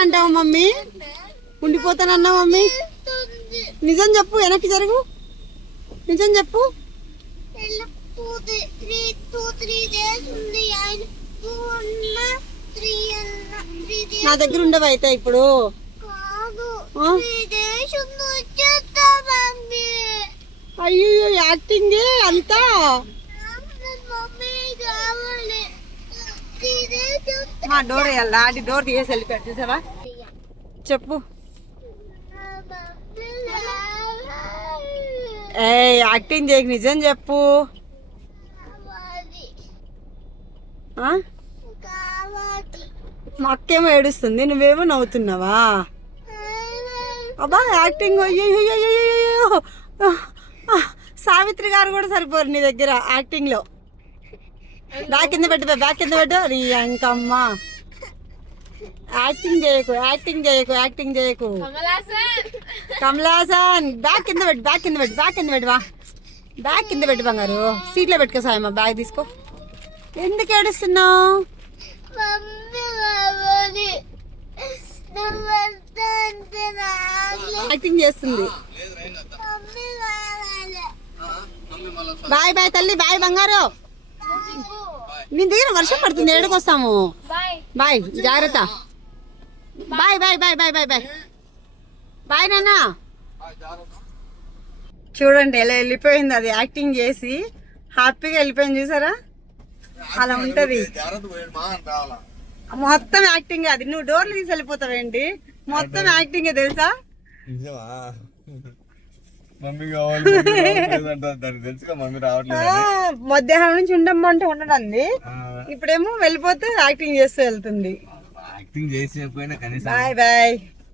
ఉండిపోతానంటావా mummy? ఉండిపోతానన్నా mummy? నిజం చెప్పు, వెనక్కి జరుగు, నిజం చెప్పు. నా దగ్గర ఉండవు అయితే ఇప్పుడు. అయ్యో యాక్టింగ్ అంతా. డోర్ వేయాలి, ఆడి డోర్ తీసేసి వెళ్ళిపోయాడు చూసావా. చెప్పు. ఏ యాక్టింగ్ చేయకు, నిజం చెప్పు. మా అక్కేమో ఏడుస్తుంది, నువ్వేమో నవ్వుతున్నావా? అబ్బా యాక్టింగ్. అయ్యో సావిత్రి గారు కూడా సరిపోరు నీ దగ్గర యాక్టింగ్ లో. బ్యాక్ కింద పెట్టు, బ్యాక్ కింద పెట్టు. నీ అంకమ్మ యాక్టింగ్ చేయకు, యాక్టింగ్ చేయకు, యాక్టింగ్ చేయకు. కమలాసన్ బ్యాక్ కింద పెట్టు, బ్యాక్ కింద పెట్టు, బ్యాక్ కింద పెట్టు. బ్యాగ్ కింద పెట్టు బంగారు. సీట్లో పెట్టుకో సాయమ్మ, బ్యాగ్ తీసుకో. ఎందుకు ఏడుస్తున్నావు? యాక్టింగ్ చేస్తుంది. బాయ్ బాయ్ తల్లి, బాయ్ బంగారు. నీ దగ్గర వర్షం పడుతుంది, ఏడుకొస్తాము. బాయ్, జాగ్రత్త. Bye bye bye bye bye bye bye నాన్న. చూడండి ఎలా వెళ్ళిపోయింది, అది యాక్టింగ్ చేసి హ్యాపీగా వెళ్ళిపోయింది చూసారా. అలా ఉంటది మొత్తం యాక్టింగ్. అది నువ్వు డోర్లు తీసి వెళ్ళిపోతావేంటి, మొత్తం యాక్టింగ్ తెలుసా. మధ్యాహ్నం నుంచి ఉండమంటే ఉండదండి, ఇప్పుడేమో వెళ్ళిపోతే యాక్టింగ్ చేస్తూ వెళ్తుంది. Bye bye.